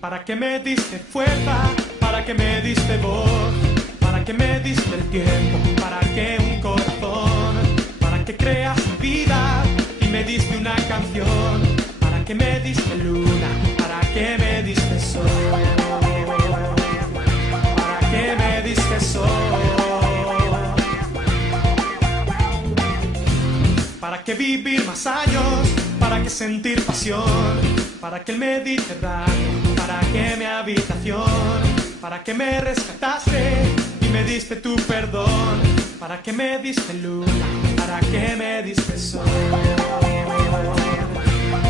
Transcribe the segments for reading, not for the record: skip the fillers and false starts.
Para que me diste fuerza, para que me diste voz, para que me diste el tiempo, para que un corazón, para que creas vida y me diste una canción, para que me diste luna, para que me diste sol, para que me diste sol, para que vivir más años, para que sentir pasión, para que el Mediterráneo, para que mi habitación, para que me rescataste y me diste tu perdón, para que me diste luna, para que me diste sol,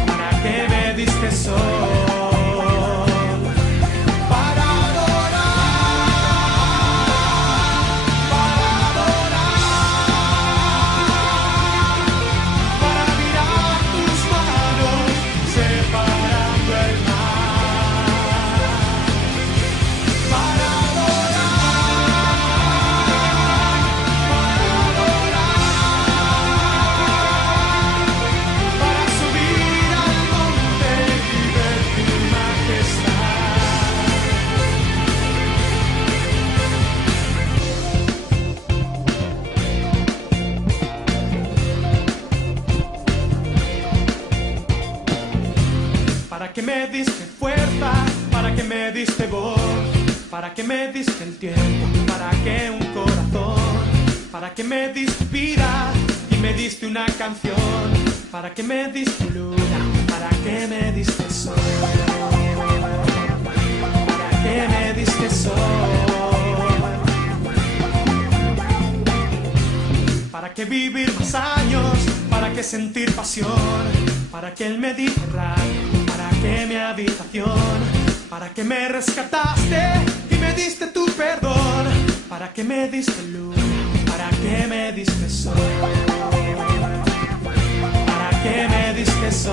para que me diste sol. Para que me diste fuerza, para que me diste voz, para que me diste el tiempo, para que un corazón, para que me diste vida y me diste una canción, para que me diste luna, para que me diste sol, para que me diste sol, para que vivir más años, para que sentir pasión, para que el Mediterráneo, para que mi habitación, para que me rescataste y me diste tu perdón, para que me diste luna, para que me diste sol, para que me diste sol.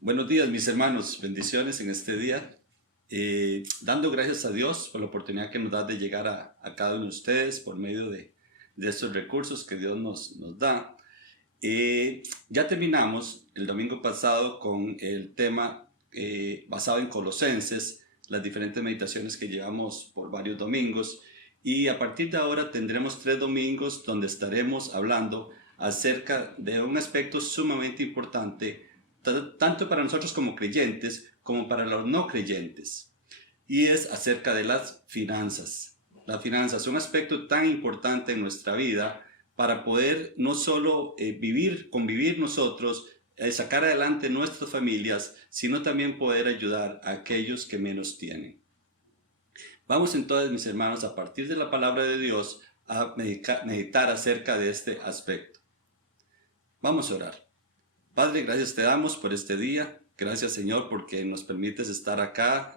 Buenos días, mis hermanos, bendiciones en este día, dando gracias a Dios por la oportunidad que nos da de llegar a cada uno de ustedes por medio de estos recursos que Dios nos da. Ya terminamos el domingo pasado con el tema basado en Colosenses, las diferentes meditaciones que llevamos por varios domingos, y a partir de ahora tendremos 3 domingos donde estaremos hablando acerca de un aspecto sumamente importante tanto para nosotros como creyentes, como para los no creyentes. Y es acerca de las finanzas. Las finanzas son un aspecto tan importante en nuestra vida para poder no solo convivir nosotros, sacar adelante nuestras familias, sino también poder ayudar a aquellos que menos tienen. Vamos entonces, mis hermanos, a partir de la palabra de Dios, a meditar acerca de este aspecto. Vamos a orar. Padre, gracias te damos por este día. Gracias, Señor, porque nos permites estar acá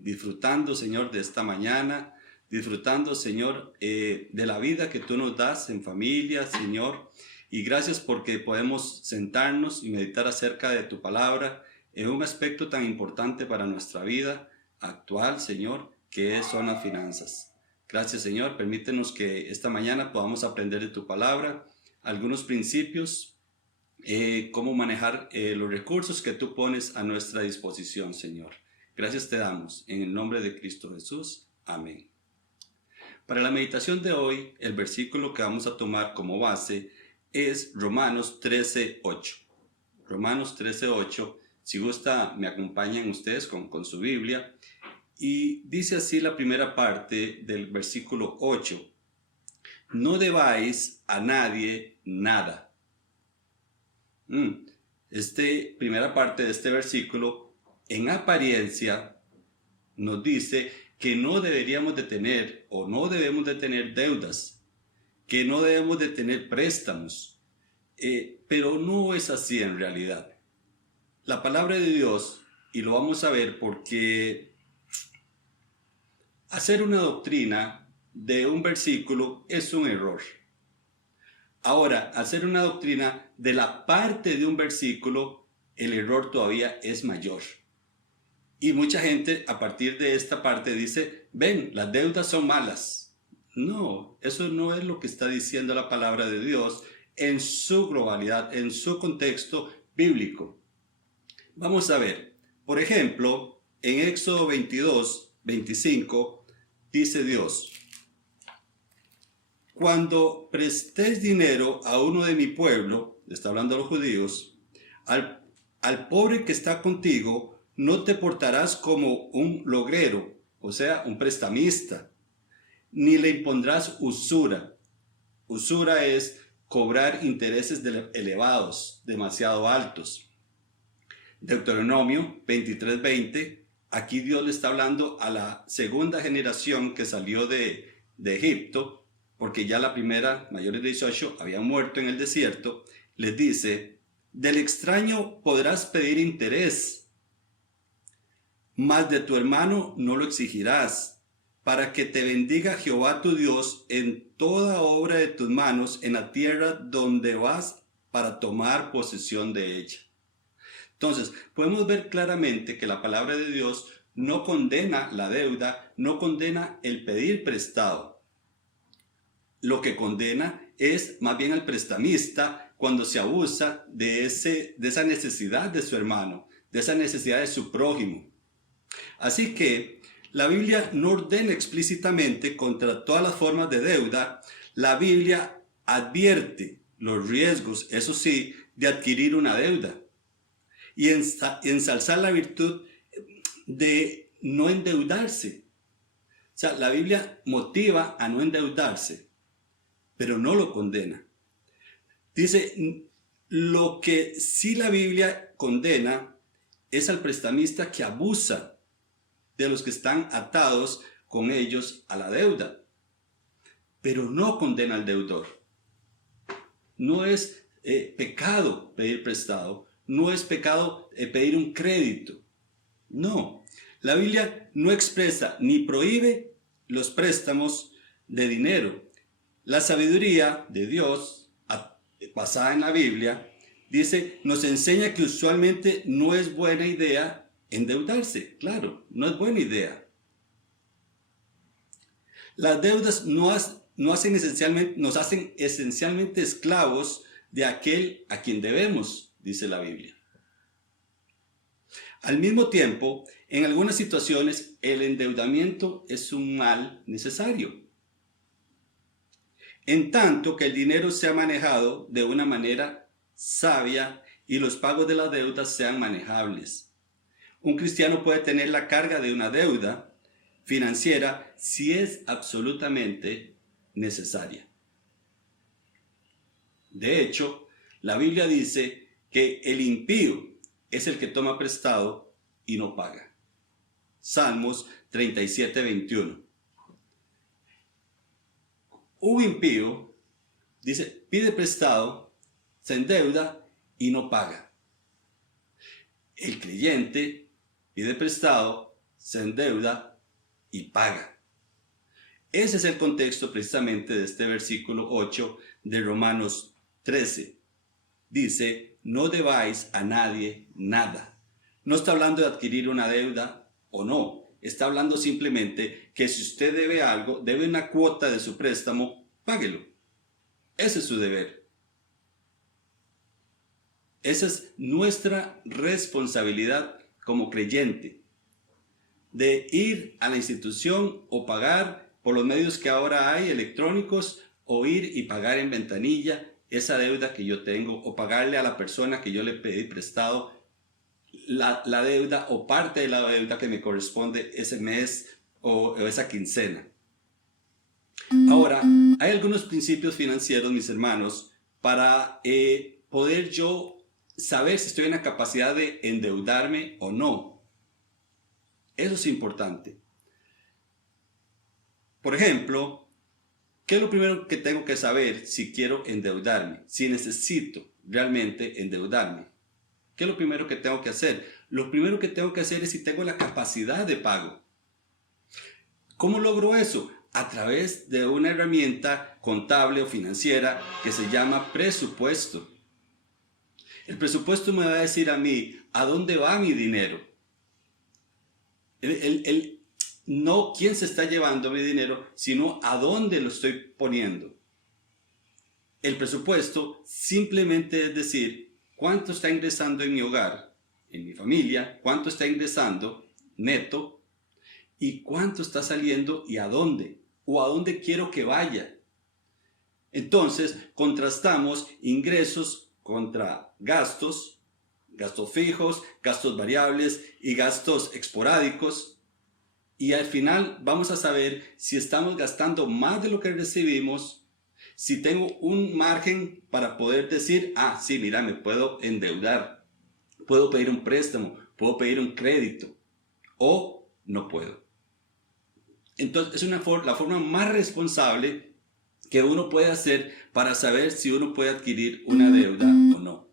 disfrutando, Señor, de esta mañana, disfrutando, Señor, de la vida que tú nos das en familia, Señor. Y gracias porque podemos sentarnos y meditar acerca de tu palabra en un aspecto tan importante para nuestra vida actual, Señor, que son las finanzas. Gracias, Señor. Permítenos que esta mañana podamos aprender de tu palabra algunos principios, cómo manejar los recursos que tú pones a nuestra disposición, Señor. Gracias te damos en el nombre de Cristo Jesús. Amén. Para la meditación de hoy, el versículo que vamos a tomar como base es Romanos 13:8. Romanos 13:8. Si gusta, me acompañan ustedes con su Biblia. Y dice así la primera parte del versículo 8. No debáis a nadie nada. Primera parte de este versículo, en apariencia, nos dice que no deberíamos de tener o no debemos de tener deudas, que no debemos de tener préstamos, pero no es así en realidad. La palabra de Dios, y lo vamos a ver porque hacer una doctrina de un versículo es un error. Ahora, hacer una doctrina de la parte de un versículo, el error todavía es mayor. Y mucha gente a partir de esta parte dice, ven, las deudas son malas. No, eso no es lo que está diciendo la palabra de Dios en su globalidad, en su contexto bíblico. Vamos a ver, por ejemplo, en Éxodo 22:25 dice Dios, cuando prestéis dinero a uno de mi pueblo, le está hablando a los judíos, al pobre que está contigo, no te portarás como un logrero, o sea, un prestamista, ni le impondrás usura. Usura es cobrar intereses elevados, demasiado altos. Deuteronomio 23:20, aquí Dios le está hablando a la segunda generación que salió de Egipto, porque ya la primera, mayores de 18, habían muerto en el desierto. Les dice, del extraño podrás pedir interés, mas de tu hermano no lo exigirás, para que te bendiga Jehová tu Dios en toda obra de tus manos en la tierra donde vas para tomar posesión de ella. Entonces, podemos ver claramente que la palabra de Dios no condena la deuda, no condena el pedir prestado. Lo que condena es más bien al prestamista cuando se abusa de esa necesidad de su hermano, de esa necesidad de su prójimo. Así que la Biblia no ordena explícitamente contra todas las formas de deuda. La Biblia advierte los riesgos, eso sí, de adquirir una deuda y ensalzar la virtud de no endeudarse. O sea, la Biblia motiva a no endeudarse, pero no lo condena. Dice, lo que sí la Biblia condena es al prestamista que abusa de los que están atados con ellos a la deuda, pero no condena al deudor. No es pecado pedir prestado, no es pecado pedir un crédito. No, la Biblia no expresa ni prohíbe los préstamos de dinero. La sabiduría de Dios, basada en la Biblia, dice, nos enseña que usualmente no es buena idea endeudarse. Claro, no es buena idea. Las deudas nos hacen esencialmente esclavos de aquel a quien debemos, dice la Biblia. Al mismo tiempo, en algunas situaciones, el endeudamiento es un mal necesario, en tanto que el dinero sea manejado de una manera sabia y los pagos de las deudas sean manejables. Un cristiano puede tener la carga de una deuda financiera si es absolutamente necesaria. De hecho, la Biblia dice que el impío es el que toma prestado y no paga. Salmos 37:21. Un impío, dice, pide prestado, se endeuda y no paga. El creyente pide prestado, se endeuda y paga. Ese es el contexto precisamente de este versículo 8 de Romanos 13. Dice, no debáis a nadie nada. No está hablando de adquirir una deuda o no. Está hablando simplemente que si usted debe algo, debe una cuota de su préstamo, páguelo. Ese es su deber. Esa es nuestra responsabilidad como creyente, de ir a la institución o pagar por los medios que ahora hay electrónicos, o ir y pagar en ventanilla esa deuda que yo tengo, o pagarle a la persona que yo le pedí prestado la deuda o parte de la deuda que me corresponde ese mes o esa quincena. Ahora, hay algunos principios financieros, mis hermanos, para poder yo saber si estoy en la capacidad de endeudarme o no. Eso es importante. Por ejemplo, ¿qué es lo primero que tengo que saber si quiero endeudarme? Si necesito realmente endeudarme. ¿Qué es lo primero que tengo que hacer? Lo primero que tengo que hacer es si tengo la capacidad de pago. ¿Cómo logro eso? A través de una herramienta contable o financiera que se llama presupuesto. El presupuesto me va a decir a mí a dónde va mi dinero. No quién se está llevando mi dinero, sino a dónde lo estoy poniendo. El presupuesto simplemente es decir, cuánto está ingresando en mi hogar, en mi familia, cuánto está ingresando neto y cuánto está saliendo y a dónde, o a dónde quiero que vaya. Entonces, contrastamos ingresos contra gastos, gastos fijos, gastos variables y gastos esporádicos. Y al final vamos a saber si estamos gastando más de lo que recibimos, si tengo un margen para poder decir, sí, mira, me puedo endeudar, puedo pedir un préstamo, puedo pedir un crédito, o no puedo. Entonces, es la forma más responsable que uno puede hacer para saber si uno puede adquirir una deuda o no.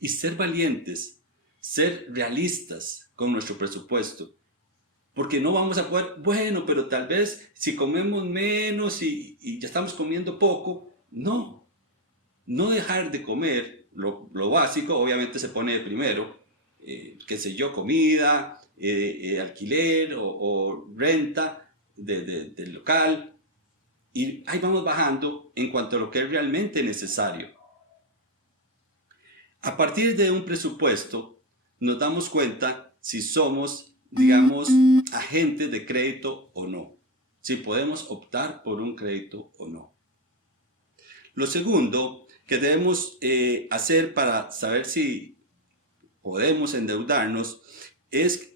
Y ser valientes, ser realistas con nuestro presupuesto. Porque no vamos a poder, bueno, pero tal vez si comemos menos y ya estamos comiendo poco. No dejar de comer lo básico, obviamente se pone de primero, qué sé yo, comida, alquiler o renta del local. Y ahí vamos bajando en cuanto a lo que es realmente necesario. A partir de un presupuesto nos damos cuenta si somos, digamos, agentes de crédito o no, si podemos optar por un crédito o no. Lo segundo que debemos hacer para saber si podemos endeudarnos es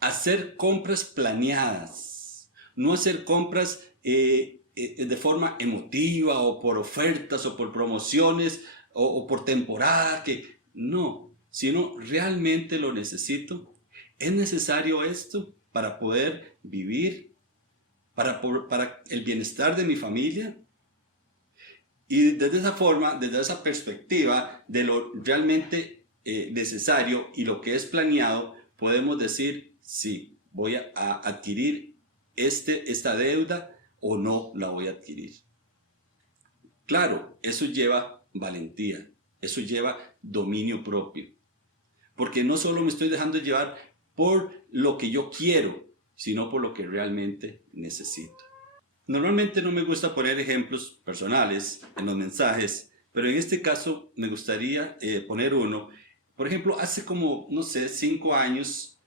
hacer compras planeadas, no hacer compras de forma emotiva o por ofertas o por promociones o por temporada, no, sino realmente lo necesito. ¿Es necesario esto para poder vivir? ¿Para el bienestar de mi familia? Y desde esa forma, desde esa perspectiva de lo realmente necesario y lo que es planeado, podemos decir, sí, voy a adquirir esta deuda o no la voy a adquirir. Claro, eso lleva valentía, eso lleva dominio propio. Porque no solo me estoy dejando llevar por lo que yo quiero, sino por lo que realmente necesito. Normalmente no me gusta poner ejemplos personales en los mensajes, pero en este caso me gustaría poner uno. Por ejemplo, hace como, 5 años,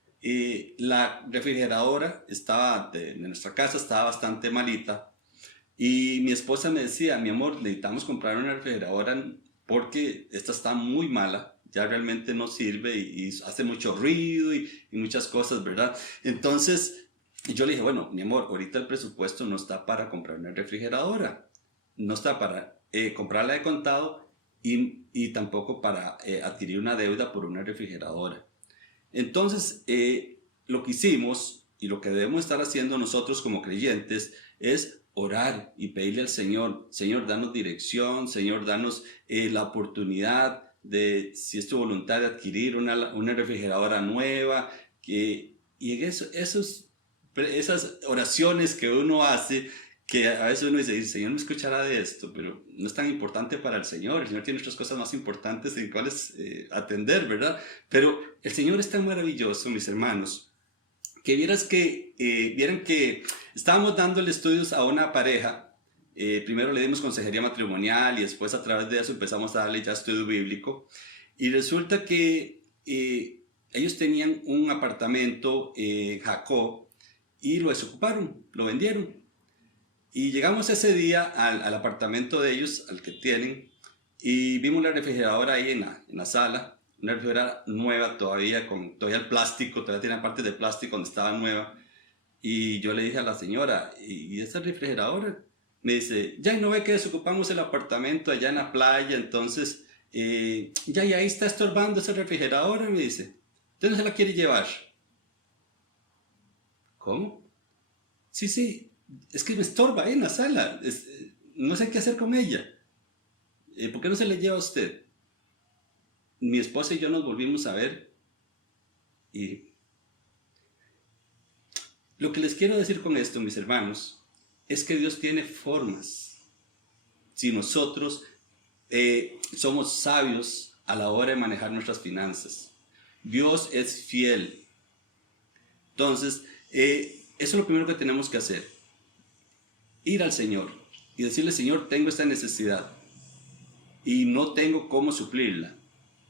la refrigeradora de nuestra casa estaba bastante malita y mi esposa me decía, mi amor, necesitamos comprar una refrigeradora porque esta está muy mala. Ya realmente no sirve y hace mucho ruido y muchas cosas, ¿verdad? Entonces, yo le dije, bueno, mi amor, ahorita el presupuesto no está para comprar una refrigeradora, no está para comprarla de contado y tampoco para adquirir una deuda por una refrigeradora. Entonces, lo que hicimos y lo que debemos estar haciendo nosotros como creyentes es orar y pedirle al Señor, Señor, danos dirección, Señor, danos la oportunidad de, si es tu voluntad, de adquirir una refrigeradora nueva. Y en esas oraciones que uno hace, que a veces uno dice, el Señor me escuchará de esto, pero no es tan importante para el Señor tiene otras cosas más importantes en cuales atender, ¿verdad? Pero el Señor es tan maravilloso, mis hermanos, que vieran que estábamos dándole estudios a una pareja. Primero le dimos consejería matrimonial y después a través de eso empezamos a darle ya estudio bíblico, y resulta que ellos tenían un apartamento en Jacob y lo desocuparon, lo vendieron. Y llegamos ese día al apartamento de ellos, al que tienen, y vimos la refrigeradora ahí en la sala, una refrigeradora nueva todavía, con todavía el plástico, todavía tiene partes de plástico donde estaba nueva. Y yo le dije a la señora, ¿y esa refrigeradora? Me dice, ya no ve que desocupamos el apartamento allá en la playa, entonces ya y ahí está estorbando esa refrigeradora, me dice. ¿Usted no se la quiere llevar? ¿Cómo? Sí, es que me estorba ahí en la sala, no sé qué hacer con ella. ¿Por qué no se la lleva a usted? Mi esposa y yo nos volvimos a ver, y lo que les quiero decir con esto, mis hermanos, es que Dios tiene formas. Si nosotros somos sabios a la hora de manejar nuestras finanzas, Dios es fiel. Entonces, eso es lo primero que tenemos que hacer. Ir al Señor y decirle, Señor, tengo esta necesidad y no tengo cómo suplirla.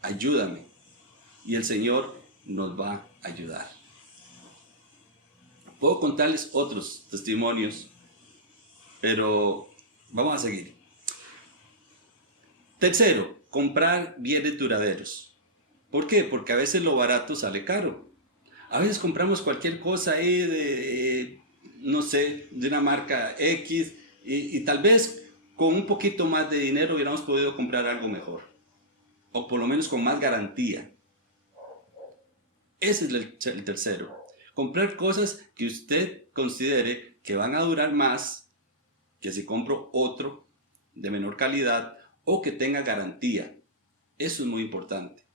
Ayúdame. Y el Señor nos va a ayudar. Puedo contarles otros testimonios, pero vamos a seguir. Tercero, comprar bienes duraderos. ¿Por qué? Porque a veces lo barato sale caro. A veces compramos cualquier cosa ahí no sé, de una marca X, y tal vez con un poquito más de dinero hubiéramos podido comprar algo mejor, o por lo menos con más garantía. Ese es el tercero. Comprar cosas que usted considere que van a durar más que si compro otro de menor calidad o que tenga garantía. Eso es muy importante.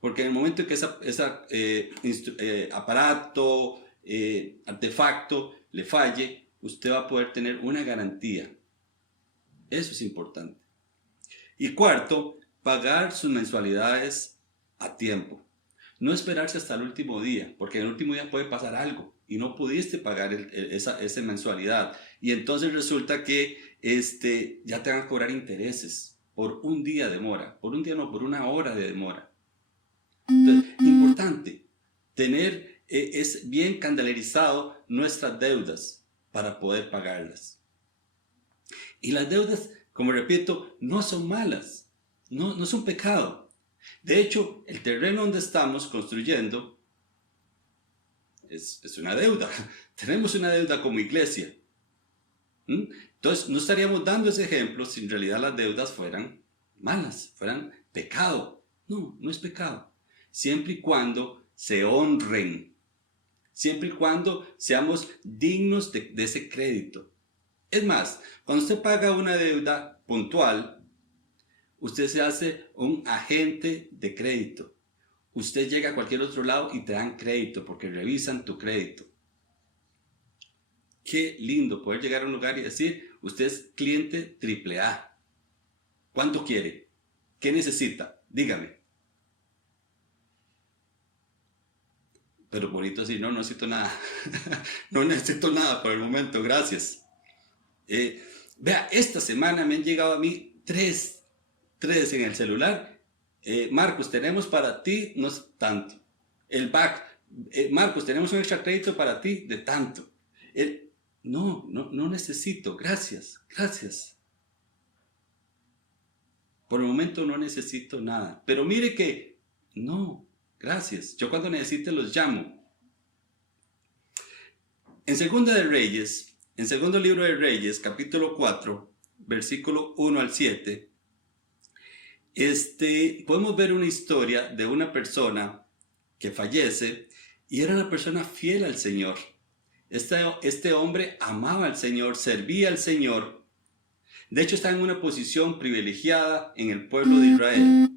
Porque en el momento en que ese aparato, artefacto le falle, usted va a poder tener una garantía. Eso es importante. Y cuarto, pagar sus mensualidades a tiempo. No esperarse hasta el último día, porque en el último día puede pasar algo y no pudiste pagar esa mensualidad. Y entonces resulta que ya te van a cobrar intereses por un día de demora. Por un día no, por una hora de demora. Entonces, importante tener es bien calendarizado nuestras deudas para poder pagarlas. Y las deudas, como repito, no son malas, no son pecado. De hecho, el terreno donde estamos construyendo es una deuda. Tenemos una deuda como iglesia. Entonces, no estaríamos dando ese ejemplo si en realidad las deudas fueran malas, fueran pecado. No es pecado. Siempre y cuando se honren, siempre y cuando seamos dignos de ese crédito. Es más, cuando usted paga una deuda puntual, usted se hace un agente de crédito. Usted llega a cualquier otro lado y te dan crédito porque revisan tu crédito. Qué lindo poder llegar a un lugar y decir, usted es cliente AAA. ¿Cuánto quiere? ¿Qué necesita? Dígame. Pero bonito decir, no necesito nada. No necesito nada por el momento, gracias. Vea, esta semana me han llegado a mí tres en el celular. Marcos, tenemos para ti, no es tanto. El back, Marcos, tenemos un extra crédito para ti de tanto. No necesito, gracias. Por el momento no necesito nada. Pero mire que, no, gracias. Yo cuando necesite los llamo. En segundo libro de Reyes, capítulo 4, versículo 1 al 7, podemos ver una historia de una persona que fallece y era una persona fiel al Señor. Este hombre amaba al Señor, servía al Señor. De hecho, estaba en una posición privilegiada en el pueblo de Israel.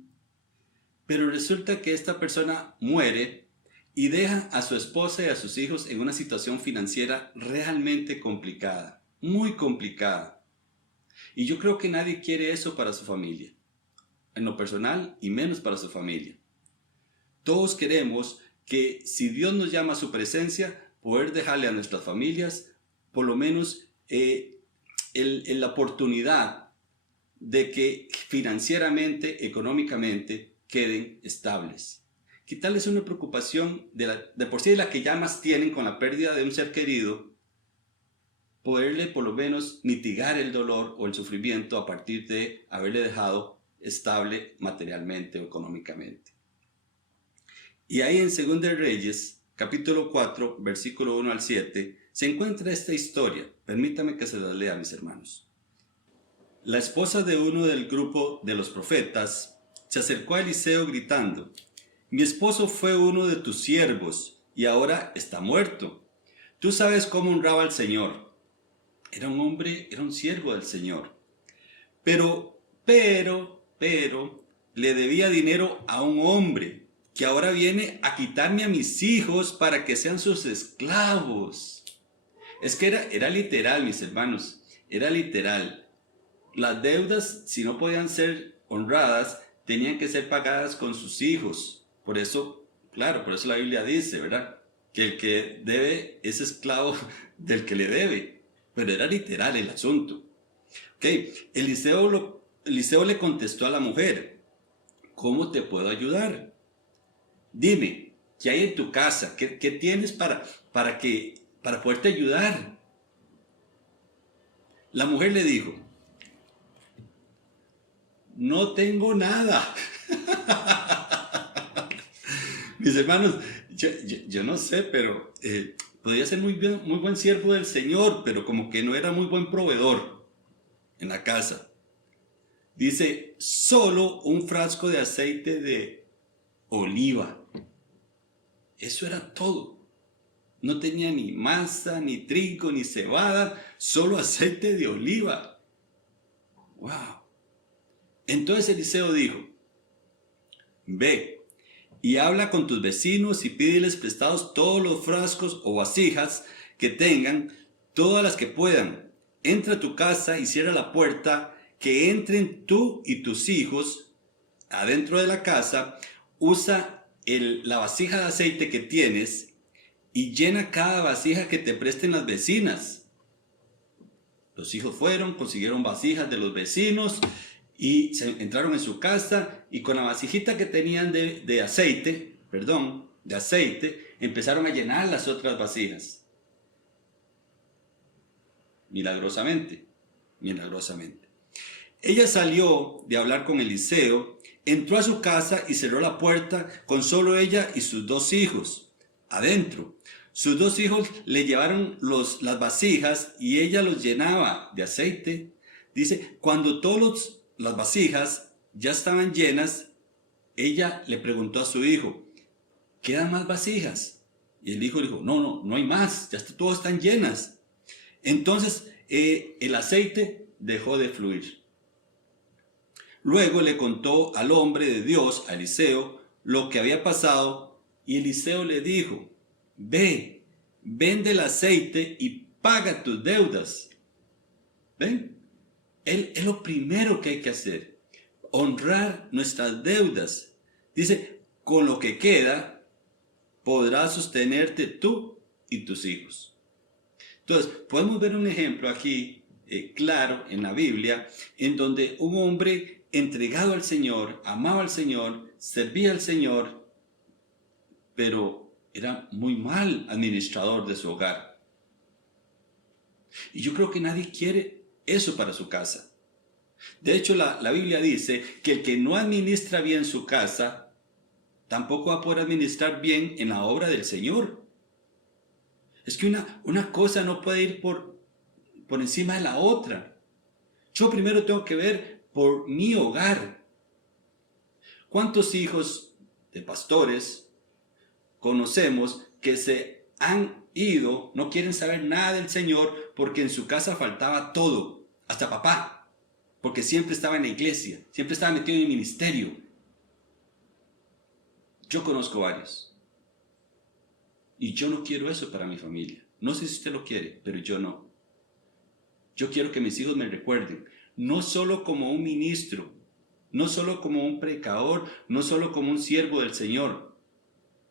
Pero resulta que esta persona muere y deja a su esposa y a sus hijos en una situación financiera realmente complicada, muy complicada. Y yo creo que nadie quiere eso para su familia, en lo personal y menos para su familia. Todos queremos que si Dios nos llama a su presencia, poder dejarle a nuestras familias por lo menos la oportunidad de que financieramente, económicamente, queden estables. Quitarles una preocupación de por sí de la que ya más tienen con la pérdida de un ser querido, poderle por lo menos mitigar el dolor o el sufrimiento a partir de haberle dejado estable materialmente o económicamente. Y ahí en 2 de Reyes, capítulo 4, versículo 1 al 7, se encuentra esta historia. Permítame que se la lea, mis hermanos. La esposa de uno del grupo de los profetas se acercó a Eliseo gritando: mi esposo fue uno de tus siervos y ahora está muerto. Tú sabes cómo honraba al Señor. Era un siervo del Señor. Pero, le debía dinero a un hombre que ahora viene a quitarme a mis hijos para que sean sus esclavos. Es que era literal, mis hermanos, era literal. Las deudas, si no podían ser honradas, tenían que ser pagadas con sus hijos. Por eso la Biblia dice, ¿verdad?, que el que debe es esclavo del que le debe. Pero era literal el asunto. Eliseo le contestó a la mujer: ¿cómo te puedo ayudar? Dime, ¿qué hay en tu casa? ¿Qué tienes para poderte ayudar? La mujer le dijo: no tengo nada. Mis hermanos, yo no sé, pero podría ser muy buen siervo del Señor, pero como que no era muy buen proveedor en la casa. Dice, solo un frasco de aceite de oliva. Eso era todo. No tenía ni masa, ni trigo, ni cebada, solo aceite de oliva. ¡Wow! Entonces Eliseo dijo: ve y habla con tus vecinos y pídeles prestados todos los frascos o vasijas que tengan, todas las que puedan. Entra a tu casa y cierra la puerta, que entren tú y tus hijos adentro de la casa. Usa la vasija de aceite que tienes y llena cada vasija que te presten las vecinas. Los hijos fueron, consiguieron vasijas de los vecinos y entraron en su casa, y con la vasijita que tenían de aceite, empezaron a llenar las otras vasijas. Milagrosamente. Ella salió de hablar con Eliseo, entró a su casa y cerró la puerta con solo ella y sus 2 hijos adentro. Sus 2 hijos le llevaron las vasijas y ella los llenaba de aceite. Dice, cuando todas las vasijas ya estaban llenas, ella le preguntó a su hijo: ¿quedan más vasijas? Y el hijo le dijo: no hay más, todas están llenas. Entonces el aceite dejó de fluir. Luego le contó al hombre de Dios, a Eliseo, lo que había pasado, y Eliseo le dijo: ve, vende el aceite y paga tus deudas. ¿Ven? Es lo primero que hay que hacer, honrar nuestras deudas. Dice, con lo que queda podrás sostenerte tú y tus hijos. Entonces, podemos ver un ejemplo aquí claro en la Biblia, en donde un hombre entregado al Señor, amaba al Señor, servía al Señor, pero era muy mal administrador de su hogar. Y yo creo que nadie quiere eso para su casa. De hecho, la Biblia dice que el que no administra bien su casa, tampoco va a poder administrar bien en la obra del Señor. Es que una cosa no puede ir por encima de la otra. Yo primero tengo que ver por mi hogar. ¿Cuántos hijos de pastores conocemos que se han ido, no quieren saber nada del Señor porque en su casa faltaba todo, hasta papá, porque siempre estaba en la iglesia, siempre estaba metido en el ministerio. Yo conozco varios y yo no quiero eso para mi familia. No sé si usted lo quiere, pero yo no. Yo quiero que mis hijos me recuerden, no solo como un ministro, no solo como un predicador, no solo como un siervo del Señor.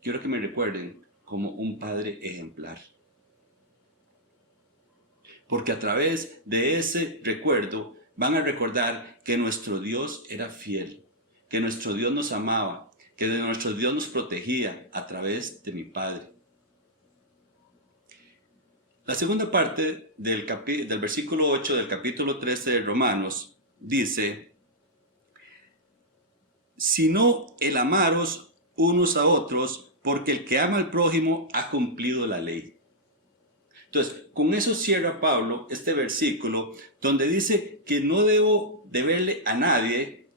Quiero que me recuerden como un padre ejemplar. Porque a través de ese recuerdo van a recordar que nuestro Dios era fiel, que nuestro Dios nos amaba, que nuestro Dios nos protegía a través de mi Padre. La segunda parte del versículo 8 del capítulo 13 de Romanos dice: sino el amaros unos a otros, porque el que ama al prójimo ha cumplido la ley. Entonces, con eso cierra Pablo este versículo donde dice que no debo deberle a nadie,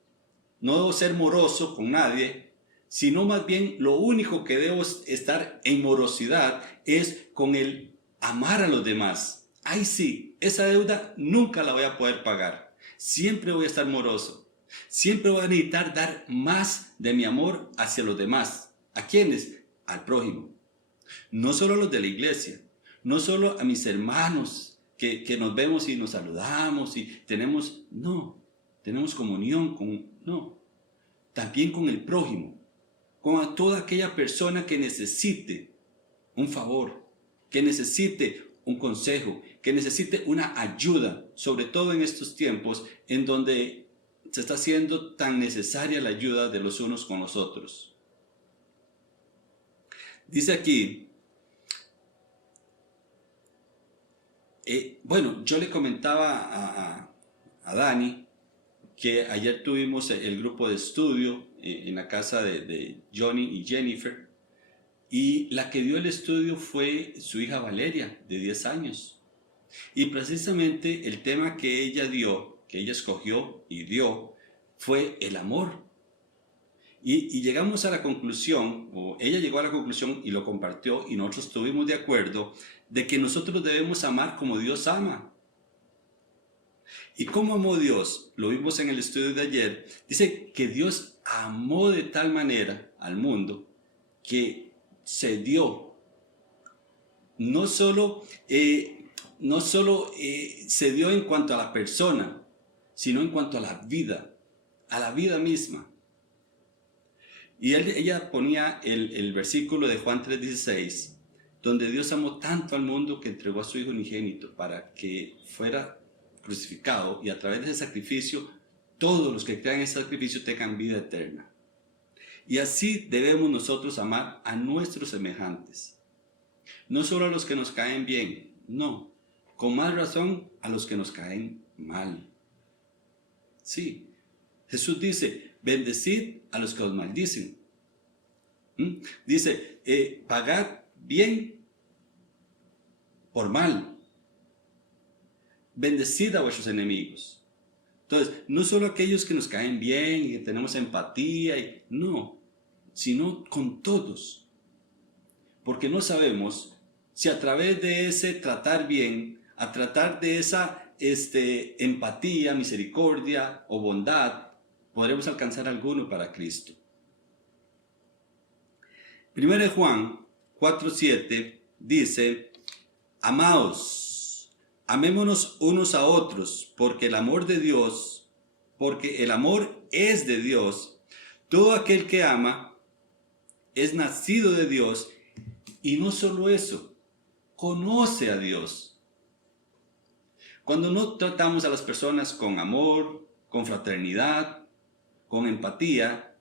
no debo ser moroso con nadie, sino más bien lo único que debo estar en morosidad es con el amar a los demás. Ay sí, esa deuda nunca la voy a poder pagar. Siempre voy a estar moroso. Siempre voy a necesitar dar más de mi amor hacia los demás. ¿A quiénes? Al prójimo. No solo a los de la iglesia, no solo a mis hermanos que nos vemos y nos saludamos y tenemos comunión también con el prójimo, con toda aquella persona que necesite un favor, que necesite un consejo, que necesite una ayuda, sobre todo en estos tiempos en donde se está haciendo tan necesaria la ayuda de los unos con los otros. Dice aquí, yo le comentaba a Dani que ayer tuvimos el grupo de estudio en la casa de Johnny y Jennifer, y la que dio el estudio fue su hija Valeria, de 10 años. Y precisamente el tema que ella escogió y dio, fue el amor. Y llegamos a la conclusión, o ella llegó a la conclusión y lo compartió, y nosotros estuvimos de acuerdo, de que nosotros debemos amar como Dios ama. ¿Y cómo amó Dios? Lo vimos en el estudio de ayer. Dice que Dios amó de tal manera al mundo que se dio. No solo se dio en cuanto a la persona, sino en cuanto a la vida misma. Y ella ponía el versículo de Juan 3:16, donde Dios amó tanto al mundo que entregó a su Hijo unigénito para que fuera crucificado, y a través de ese sacrificio todos los que crean en ese sacrificio tengan vida eterna. Y así debemos nosotros amar a nuestros semejantes, no solo a los que nos caen bien, no, con más razón a los que nos caen mal. Sí, Jesús dice: bendecid a los que os maldicen. Dice, pagad bien por mal. Bendecid a vuestros enemigos. Entonces, no solo aquellos que nos caen bien y que tenemos empatía, no, sino con todos. Porque no sabemos si a través de ese tratar bien, a tratar de esa empatía, misericordia o bondad, podremos alcanzar alguno para Cristo. 1 Juan 4:7 dice: amados, amémonos unos a otros, porque el amor es de Dios. Todo aquel que ama es nacido de Dios, y no solo eso, conoce a Dios. Cuando no tratamos a las personas con amor, con fraternidad, con empatía,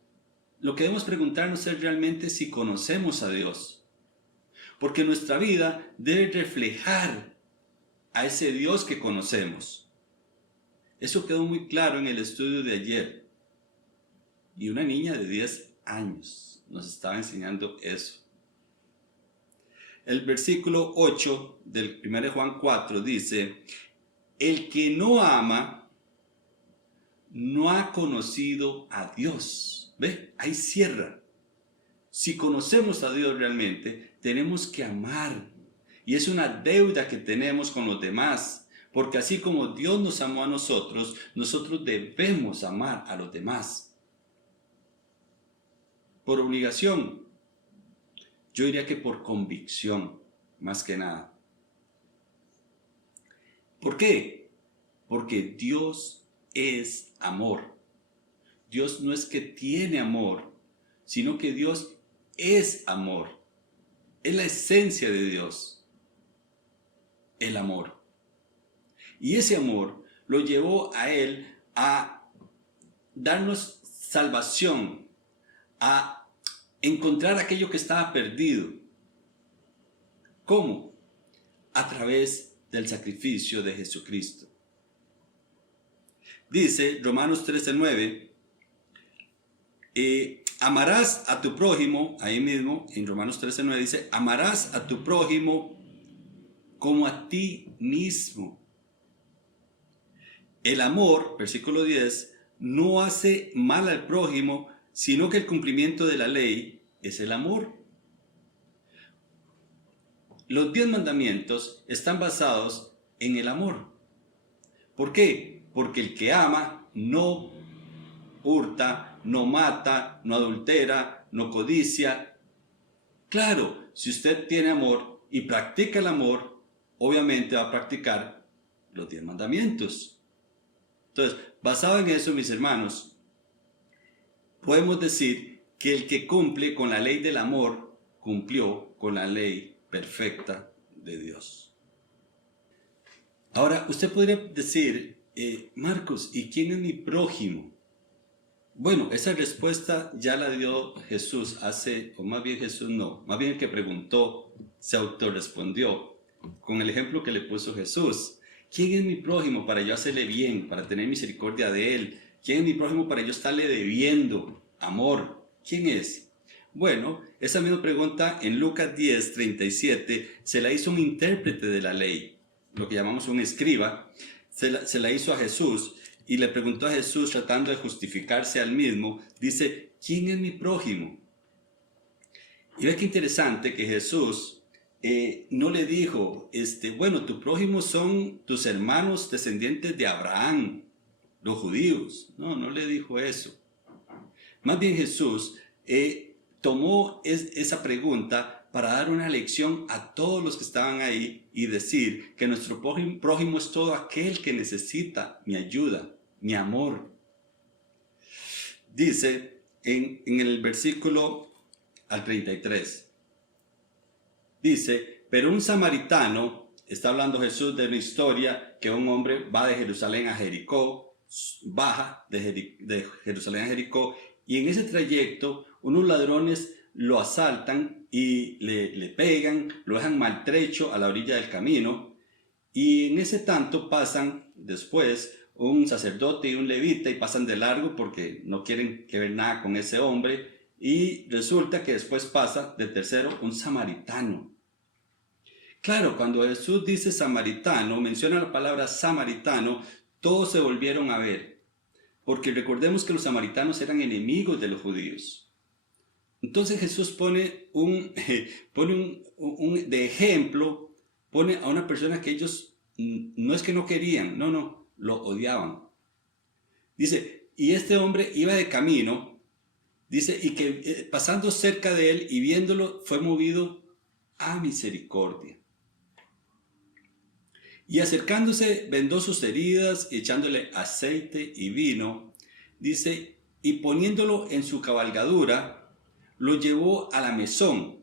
lo que debemos preguntarnos es realmente si conocemos a Dios. Porque nuestra vida debe reflejar a ese Dios que conocemos. Eso quedó muy claro en el estudio de ayer. Y una niña de 10 años nos estaba enseñando eso. El versículo 8 del 1 Juan 4 dice: el que no ama no ha conocido a Dios. ¿Ve? Ahí cierra. Si conocemos a Dios realmente, tenemos que amar. y es una deuda que tenemos con los demás, porque así como Dios nos amó a nosotros, nosotros debemos amar a los demás. Por obligación, yo diría que por convicción, más que nada. ¿Por qué? Porque Dios es amor. Dios no es que tiene amor, sino que Dios es amor. Es la esencia de Dios, el amor. Y ese amor lo llevó a Él a darnos salvación, a encontrar aquello que estaba perdido. ¿Cómo? A través del sacrificio de Jesucristo. Dice Romanos 13:9, amarás a tu prójimo, ahí mismo en Romanos 13:9 dice, amarás a tu prójimo como a ti mismo. El amor, versículo 10, no hace mal al prójimo, sino que el cumplimiento de la ley es el amor. Los 10 mandamientos están basados en el amor. ¿Por qué? Porque el que ama no hurta, no mata, no adultera, no codicia. Claro, si usted tiene amor y practica el amor, obviamente va a practicar los 10 mandamientos. Entonces, basado en eso, mis hermanos, podemos decir que el que cumple con la ley del amor, cumplió con la ley perfecta de Dios. Ahora, usted podría decir, Marcos, ¿y quién es mi prójimo? Bueno, esa respuesta ya la dio Jesús o más bien Jesús no, más bien el que preguntó se autorrespondió con el ejemplo que le puso Jesús. ¿Quién es mi prójimo para yo hacerle bien, para tener misericordia de él? ¿Quién es mi prójimo para yo estarle debiendo amor? ¿Quién es? Bueno, esa misma pregunta en Lucas 10:37 se la hizo un intérprete de la ley, lo que llamamos un escriba, se la hizo a Jesús y le preguntó a Jesús tratando de justificarse al mismo, dice, ¿quién es mi prójimo? Y ve qué interesante que Jesús no le dijo, bueno, tu prójimo son tus hermanos descendientes de Abraham, los judíos. No le dijo eso. Más bien Jesús tomó esa pregunta para dar una lección a todos los que estaban ahí y decir que nuestro prójimo es todo aquel que necesita mi ayuda, mi amor. Dice en el versículo al 33. Dice, pero un samaritano, está hablando Jesús de una historia que un hombre va de Jerusalén a Jericó, baja de Jerusalén a Jericó, y en ese trayecto unos ladrones lo asaltan y le pegan, lo dejan maltrecho a la orilla del camino, y en ese tanto pasan después un sacerdote y un levita y pasan de largo porque no quieren que ver nada con ese hombre. Y resulta que después pasa de tercero un samaritano. Claro, cuando Jesús dice samaritano, menciona la palabra samaritano, todos se volvieron a ver. Porque recordemos que los samaritanos eran enemigos de los judíos. Entonces Jesús pone de ejemplo, pone a una persona que ellos no es que no querían, no, lo odiaban. Dice, y este hombre iba de camino. Dice, y que pasando cerca de él y viéndolo, fue movido a misericordia. Y acercándose, vendó sus heridas, echándole aceite y vino. Dice, y poniéndolo en su cabalgadura, lo llevó a la mesón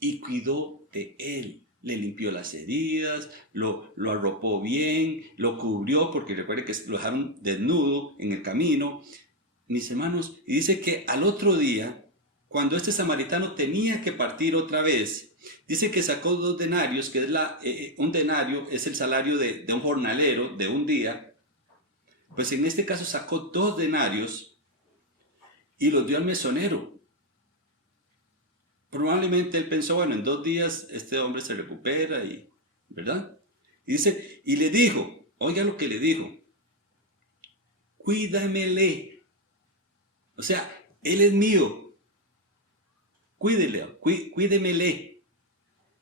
y cuidó de él. Le limpió las heridas, lo arropó bien, lo cubrió, porque recuerden que lo dejaron desnudo en el camino. Mis hermanos, y dice que al otro día, cuando este samaritano tenía que partir otra vez, dice que sacó 2 denarios, que es un denario es el salario de un jornalero de un día. Pues en este caso sacó 2 denarios y los dio al mesonero. Probablemente él pensó, bueno, en 2 días este hombre se recupera, ¿verdad? Y dice, y le dijo, oiga lo que le dijo, cuídamele. O sea, él es mío. Cuídemele.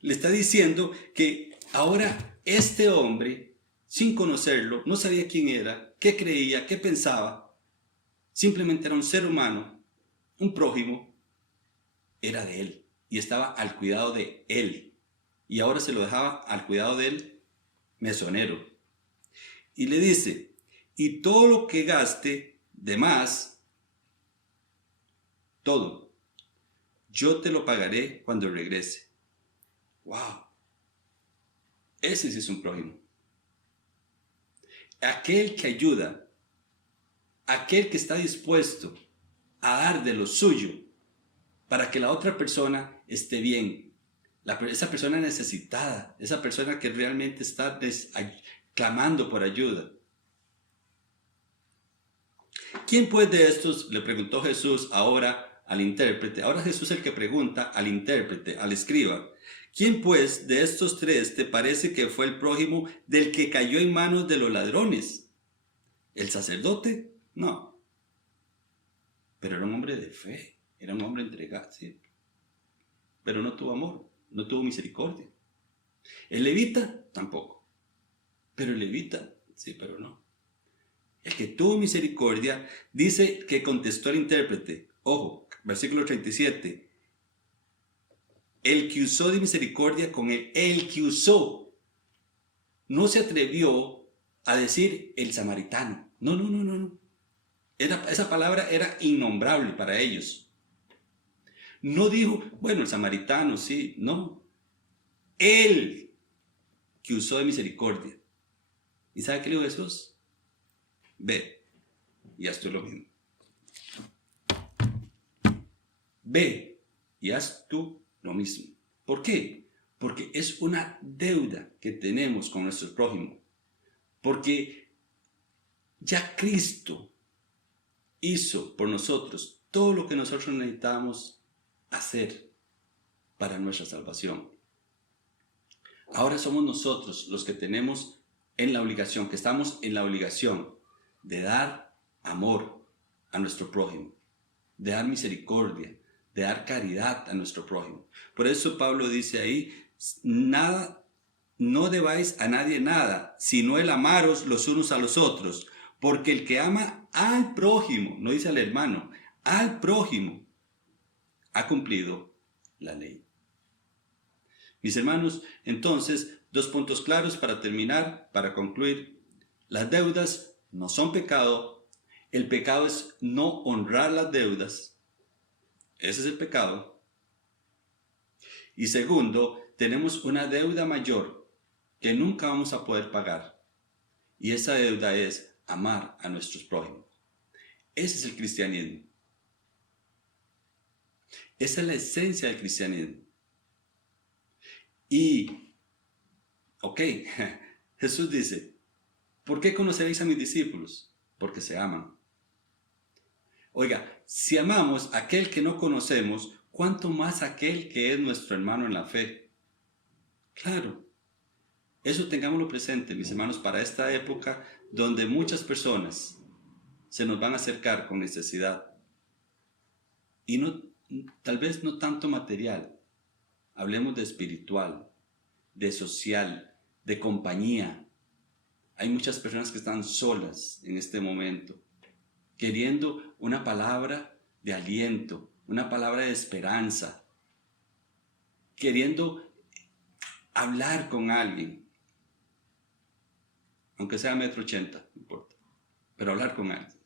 le está diciendo que ahora este hombre, sin conocerlo, no sabía quién era, qué creía, qué pensaba, simplemente era un ser humano, un prójimo, era de él y estaba al cuidado de él. Y ahora se lo dejaba al cuidado del mesonero. Y le dice, y todo lo que gaste de más, todo, yo te lo pagaré cuando regrese. ¡Wow! Ese sí es un prójimo. Aquel que ayuda, aquel que está dispuesto a dar de lo suyo para que la otra persona esté bien. Esa persona necesitada, esa persona que realmente está clamando por ayuda. ¿Quién pues de estos, le preguntó Jesús ahora al intérprete? Ahora Jesús es el que pregunta al intérprete, al escriba. ¿Quién pues de estos tres te parece que fue el prójimo del que cayó en manos de los ladrones? ¿El sacerdote? No. Pero era un hombre de fe, era un hombre entregado, sí. Pero no tuvo amor, no tuvo misericordia. ¿El levita? Tampoco. Pero el levita, sí, pero no. El que tuvo misericordia, dice que contestó el intérprete. Ojo, versículo 37. El que usó de misericordia con él, el que usó, no se atrevió a decir el samaritano. No. Esa palabra era innombrable para ellos. No dijo, bueno, el samaritano, sí, no. Él que usó de misericordia. ¿Y sabe qué le dijo Jesús? Ve y haz tú lo mismo. Ve y haz tú lo mismo. ¿Por qué? Porque es una deuda que tenemos con nuestro prójimo. Porque ya Cristo hizo por nosotros todo lo que nosotros necesitábamos hacer para nuestra salvación. Ahora somos nosotros los que tenemos en la obligación, que estamos en la obligación de dar amor a nuestro prójimo, de dar misericordia, de dar caridad a nuestro prójimo. Por eso Pablo dice ahí, nada, no debáis a nadie nada, sino el amaros los unos a los otros, porque el que ama al prójimo, no dice al hermano, al prójimo, ha cumplido la ley. Mis hermanos, entonces, 2 puntos claros para terminar, para concluir. Las deudas no son pecado. El pecado es no honrar las deudas. Ese es el pecado. Y segundo, tenemos una deuda mayor que nunca vamos a poder pagar. Y esa deuda es amar a nuestros prójimos. Ese es el cristianismo. Esa es la esencia del cristianismo. Y, Jesús dice, ¿por qué conoceréis a mis discípulos? Porque se aman. Oiga, si amamos a aquel que no conocemos, ¿cuánto más aquel que es nuestro hermano en la fe? Claro, eso tengámoslo presente, mis hermanos, para esta época donde muchas personas se nos van a acercar con necesidad. Y no, tal vez no tanto material, hablemos de espiritual, de social, de compañía. Hay muchas personas que están solas en este momento, queriendo una palabra de aliento, una palabra de esperanza, queriendo hablar con alguien, aunque sea 1,80 m, no importa, pero hablar con alguien.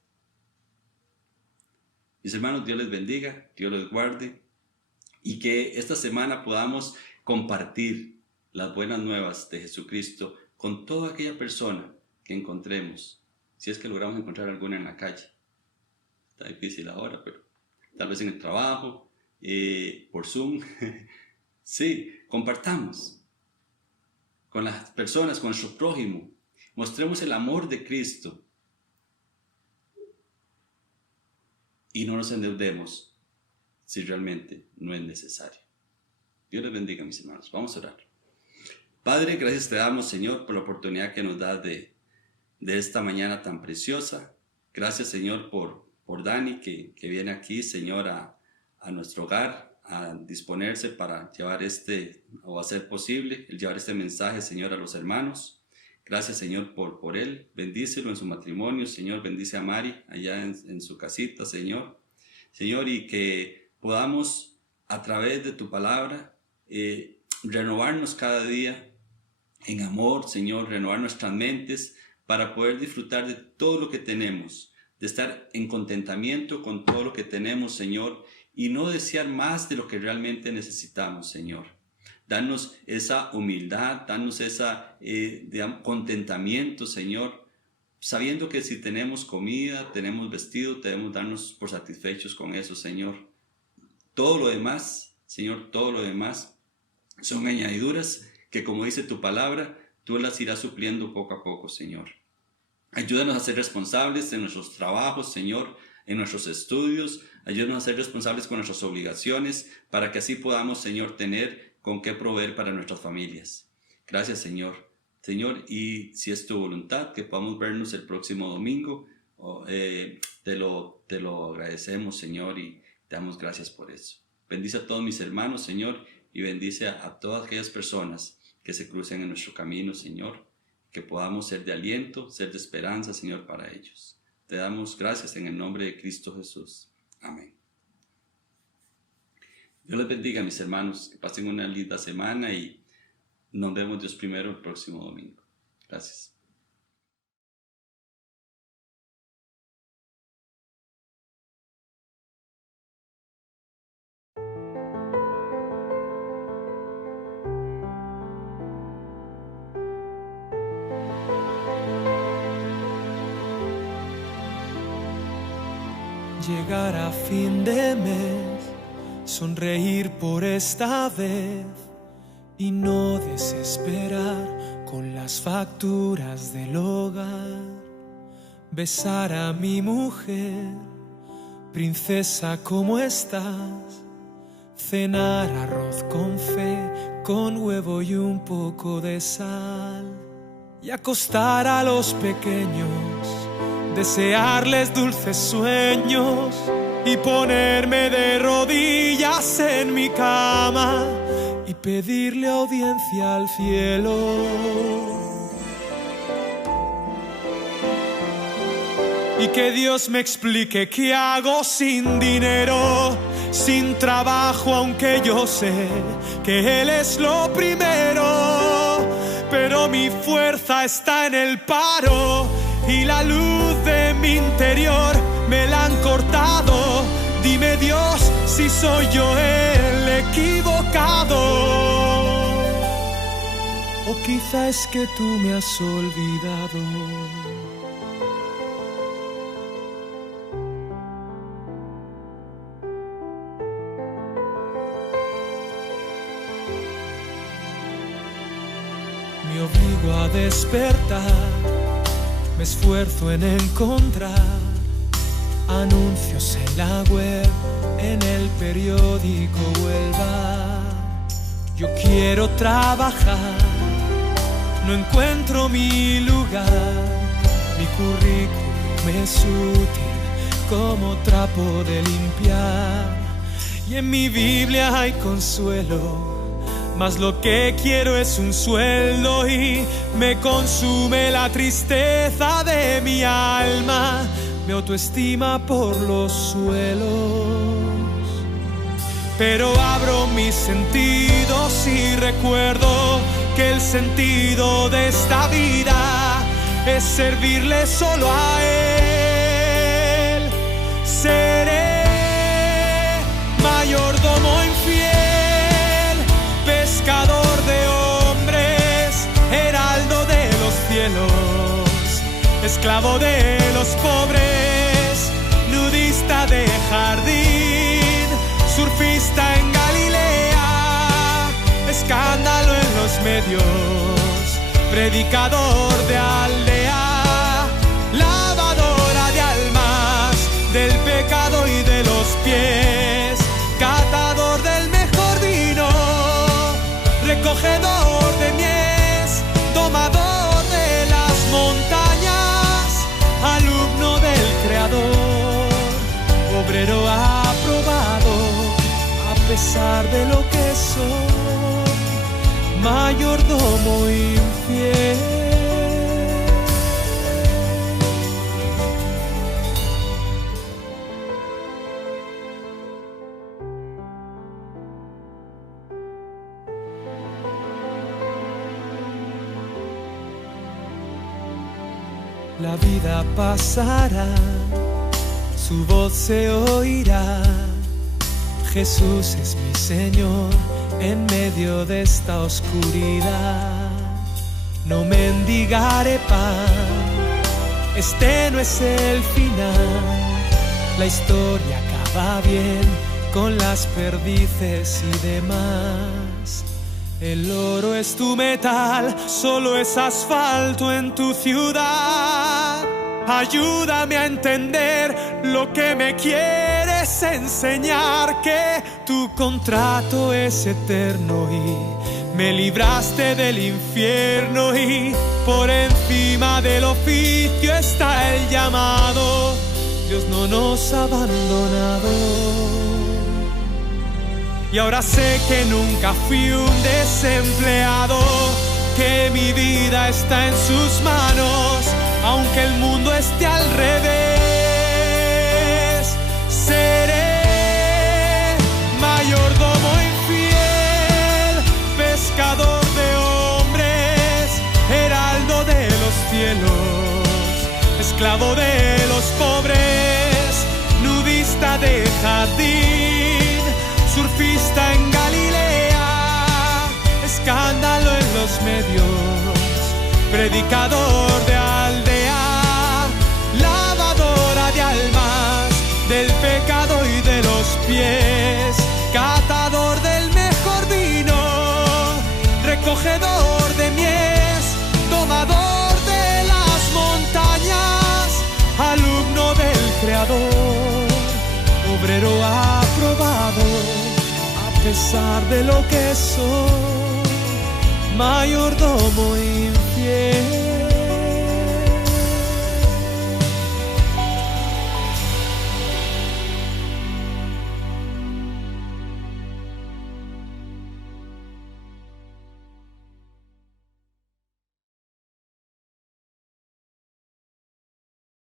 Mis hermanos, Dios les bendiga, Dios les guarde, y que esta semana podamos compartir las buenas nuevas de Jesucristo con toda aquella persona que encontremos, si es que logramos encontrar alguna en la calle. Está difícil ahora, pero tal vez en el trabajo, por Zoom. Sí, compartamos con las personas, con nuestro prójimo. Mostremos el amor de Cristo y no nos endeudemos si realmente no es necesario. Dios les bendiga, mis hermanos. Vamos a orar. Padre, gracias te damos, Señor, por la oportunidad que nos das de esta mañana tan preciosa. Gracias, Señor, por Dani, que viene aquí, Señor, a nuestro hogar, a disponerse para llevar o hacer posible el llevar este mensaje, Señor, a los hermanos. Gracias, Señor, por él. Bendícelo en su matrimonio, Señor. Bendice a Mari allá en su casita, Señor. Señor, y que podamos, a través de tu palabra, renovarnos cada día en amor, Señor, renovar nuestras mentes para poder disfrutar de todo lo que tenemos, de estar en contentamiento con todo lo que tenemos, Señor, y no desear más de lo que realmente necesitamos, Señor. Danos esa humildad, danos contentamiento, Señor, sabiendo que si tenemos comida, tenemos vestido, debemos darnos por satisfechos con eso, Señor. Todo lo demás, Señor, todo lo demás son añadiduras que, como dice tu palabra, tú las irás supliendo poco a poco, Señor. Ayúdanos a ser responsables en nuestros trabajos, Señor, en nuestros estudios. Ayúdanos a ser responsables con nuestras obligaciones para que así podamos, Señor, tener con qué proveer para nuestras familias. Gracias, Señor. Señor, y si es tu voluntad que podamos vernos el próximo domingo, te lo agradecemos, Señor, y te damos gracias por eso. Bendice a todos mis hermanos, Señor, y bendice a todas aquellas personas que se crucen en nuestro camino, Señor, que podamos ser de aliento, ser de esperanza, Señor, para ellos. Te damos gracias en el nombre de Cristo Jesús. Amén. Dios les bendiga, mis hermanos, que pasen una linda semana y nos vemos Dios primero el próximo domingo. Gracias. Llegar a fin de mes, sonreír por esta vez y no desesperar con las facturas del hogar. Besar a mi mujer, princesa, ¿cómo estás? Cenar arroz con fe, con huevo y un poco de sal. Y acostar a los pequeños, desearles dulces sueños y ponerme de rodillas en mi cama y pedirle audiencia al cielo. Y que Dios me explique qué hago sin dinero, sin trabajo, aunque yo sé que Él es lo primero. Pero mi fuerza está en el paro y la luz de mi interior me la han cortado. Dime, Dios, si soy yo el equivocado, o quizá es que tú me has olvidado. Me obligo a despertar, me esfuerzo en encontrar anuncios en la web, en el periódico o el bar. Yo quiero trabajar, no encuentro mi lugar. Mi currículum es útil como trapo de limpiar. Y en mi Biblia hay consuelo, mas lo que quiero es un sueldo y me consume la tristeza de mi alma, mi autoestima por los suelos. Pero abro mis sentidos y recuerdo que el sentido de esta vida es servirle solo a Él. Seré mayordomo infiel, pescador de hombres, heraldo de los cielos, esclavo de los pobres, nudista de jardín, surfista en Galilea, escándalo en los medios, predicador de aldea, lavadora de almas, del pecado y de los pies, catador del mejor vino, recogedor de mies, domador de las montañas, alumno del Creador, obrero aprobado, pesar de lo que soy, mayordomo infiel. La vida pasará, su voz se oirá. Jesús es mi Señor en medio de esta oscuridad. No mendigaré pan, este no es el final. La historia acaba bien con las perdices y demás. El oro es tu metal, solo es asfalto en tu ciudad. Ayúdame a entender lo que me quieres enseñar, que tu contrato es eterno y me libraste del infierno, y por encima del oficio está el llamado. Dios no nos ha abandonado. Y ahora sé que nunca fui un desempleado, que mi vida está en sus manos, aunque el mundo esté al revés. Seré mayordomo infiel, pescador de hombres, heraldo de los cielos, esclavo de los pobres, nudista de jardín, surfista en Galilea, escándalo en los medios, predicador de aldea, lavadora de almas, del pecado y de los pies, catador del mejor vino, recogedor de mies, domador de las montañas, alumno del Creador, obrero aprobado, a pesar de lo que soy, mayordomo infiel.